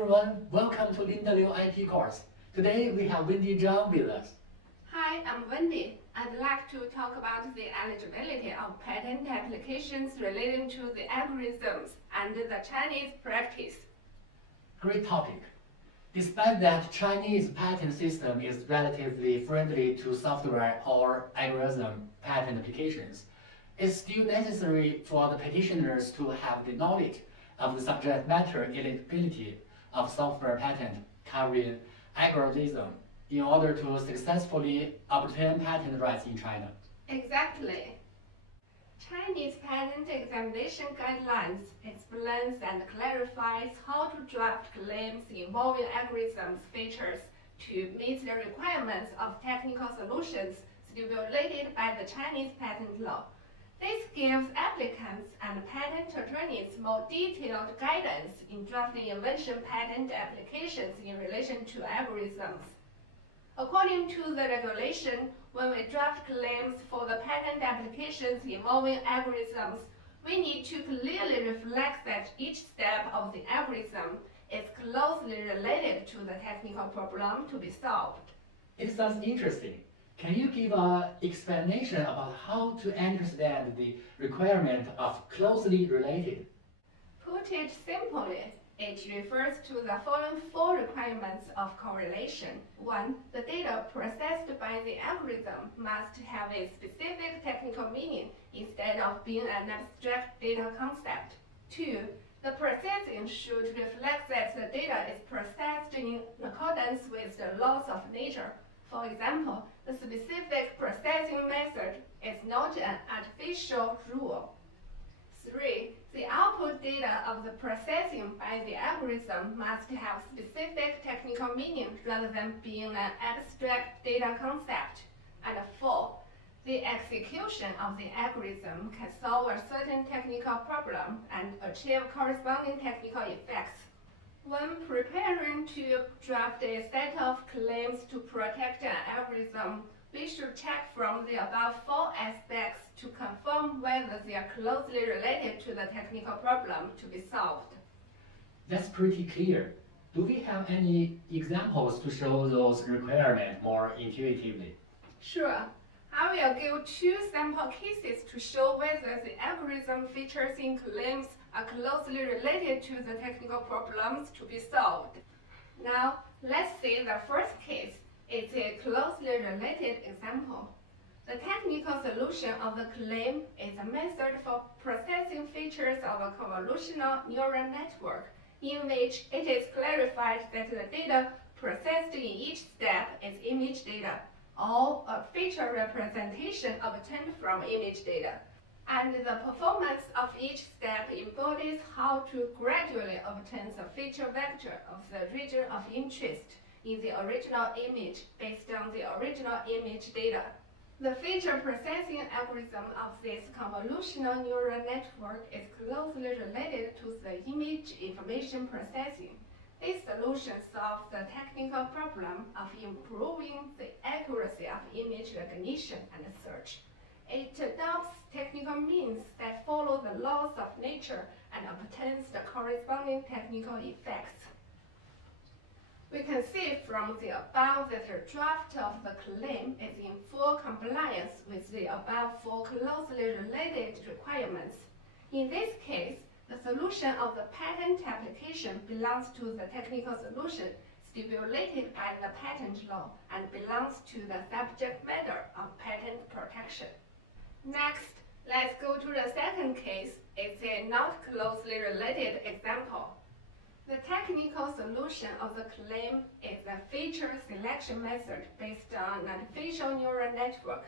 everyone, welcome to Linda Liu IT course. Today we have Wendy Zhang with us. Hi, I'm Wendy. I'd like to talk about the eligibility of patent applications relating to the algorithms and the Chinese practice. Great topic. Despite that Chinese patent system is relatively friendly to software or algorithm patent applications, it's still necessary for the petitioners to have the knowledge of the subject matter eligibility of software patent covering algorithm in order to successfully obtain patent rights in China. Exactly. Chinese patent examination guidelines explains and clarifies how to draft claims involving algorithms features to meet the requirements of technical solutions stipulated by the Chinese patent law. This gives applicants and patent attorneys more detailed guidance in drafting invention patent applications in relation to algorithms. According to the regulation, when we draft claims for the patent applications involving algorithms, we need to clearly reflect that each step of the algorithm is closely related to the technical problem to be solved. It sounds interesting. Can you give an explanation about how to understand the requirement of closely related? Put it simply, it refers to the following four requirements of correlation. 1. The data processed by the algorithm must have a specific technical meaning instead of being an abstract data concept. 2. The processing should reflect that the data is processed in accordance with the laws of nature. For example, the specific processing method is not an artificial rule. 3. The output data of the processing by the algorithm must have specific technical meaning rather than being an abstract data concept. And 4. The execution of the algorithm can solve a certain technical problem and achieve corresponding technical effects. When preparing to draft a set of claims to protect an algorithm, we should check from the above four aspects to confirm whether they are closely related to the technical problem to be solved. That's pretty clear. Do we have any examples to show those requirements more intuitively? Sure. I will give two sample cases to show whether the algorithm features in claims are closely related to the technical problems to be solved. Now, let's see the first case. It's a closely related example. The technical solution of the claim is a method for processing features of a convolutional neural network, in which it is clarified that the data processed in each step is image data, or a feature representation obtained from image data. And the performance of each step embodies how to gradually obtain the feature vector of the region of interest in the original image based on the original image data. The feature processing algorithm of this convolutional neural network is closely related to the image information processing. This solution solves the technical problem of improving the accuracy of image recognition and search. It adopts technical means that follow the laws of nature and obtains the corresponding technical effects. We can see from the above that the draft of the claim is in full compliance with the above four closely related requirements. In this case, the solution of the patent application belongs to the technical solution stipulated by the patent law and belongs to the subject matter of patent protection. Next, let's go to the second case. It's a not closely related example. The technical solution of the claim is a feature selection method based on an artificial neural network.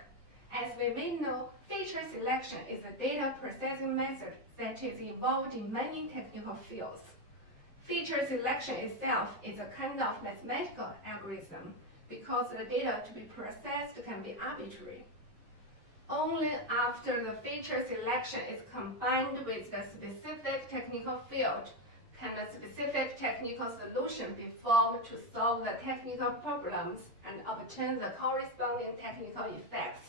As we may know, feature selection is a data processing method that is involved in many technical fields. Feature selection itself is a kind of mathematical algorithm because the data to be processed can be arbitrary. Only after the feature selection is combined with the specific technical field can a specific technical solution be formed to solve the technical problems and obtain the corresponding technical effects.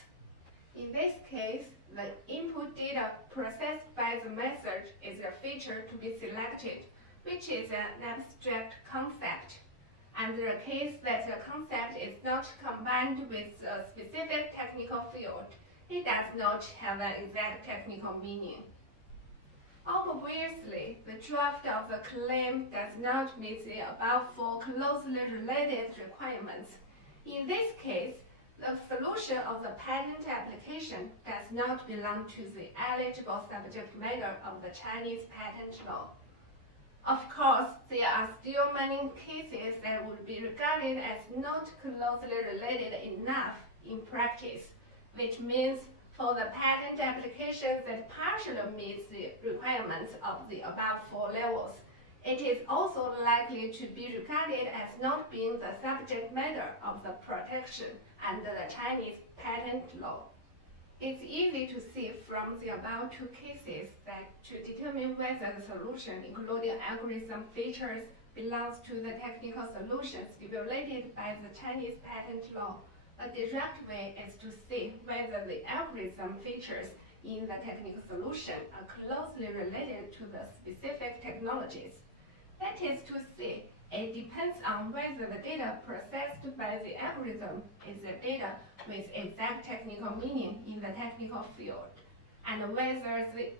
In this case, the input data processed by the method is a feature to be selected. which is an abstract concept, and the case that the concept is not combined with a specific technical field, it does not have an exact technical meaning. Obviously, the draft of the claim does not meet the above four closely related requirements. In this case, the solution of the patent application does not belong to the eligible subject matter of the Chinese patent law. Of course, there are still many cases that would be regarded as not closely related enough in practice, which means for the patent application that partially meets the requirements of the above four levels, it is also likely to be regarded as not being the subject matter of the protection under the Chinese patent law. It's easy to see from the above two cases that to determine whether the solution, including algorithm features, belongs to the technical solution stipulated by the Chinese patent law. A direct way is to see whether the algorithm features in the technical solution are closely related to the specific technologies. That is to say, it depends on whether the data processed by the algorithm is the data with exact technical meaning in the technical field, and whether the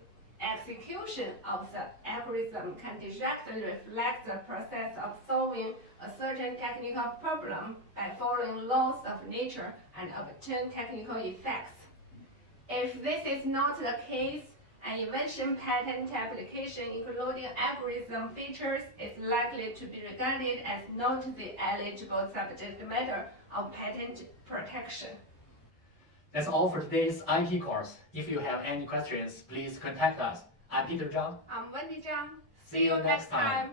execution of the algorithm can directly reflect the process of solving a certain technical problem by following laws of nature and obtain technical effects. If this is not the case, an invention patent application including algorithm features is likely to be regarded as not the eligible subject matter of patent protection. That's all for today's IT course. If you have any questions, please contact us. I'm Peter Zhang. I'm Wendy Zhang. See you next time.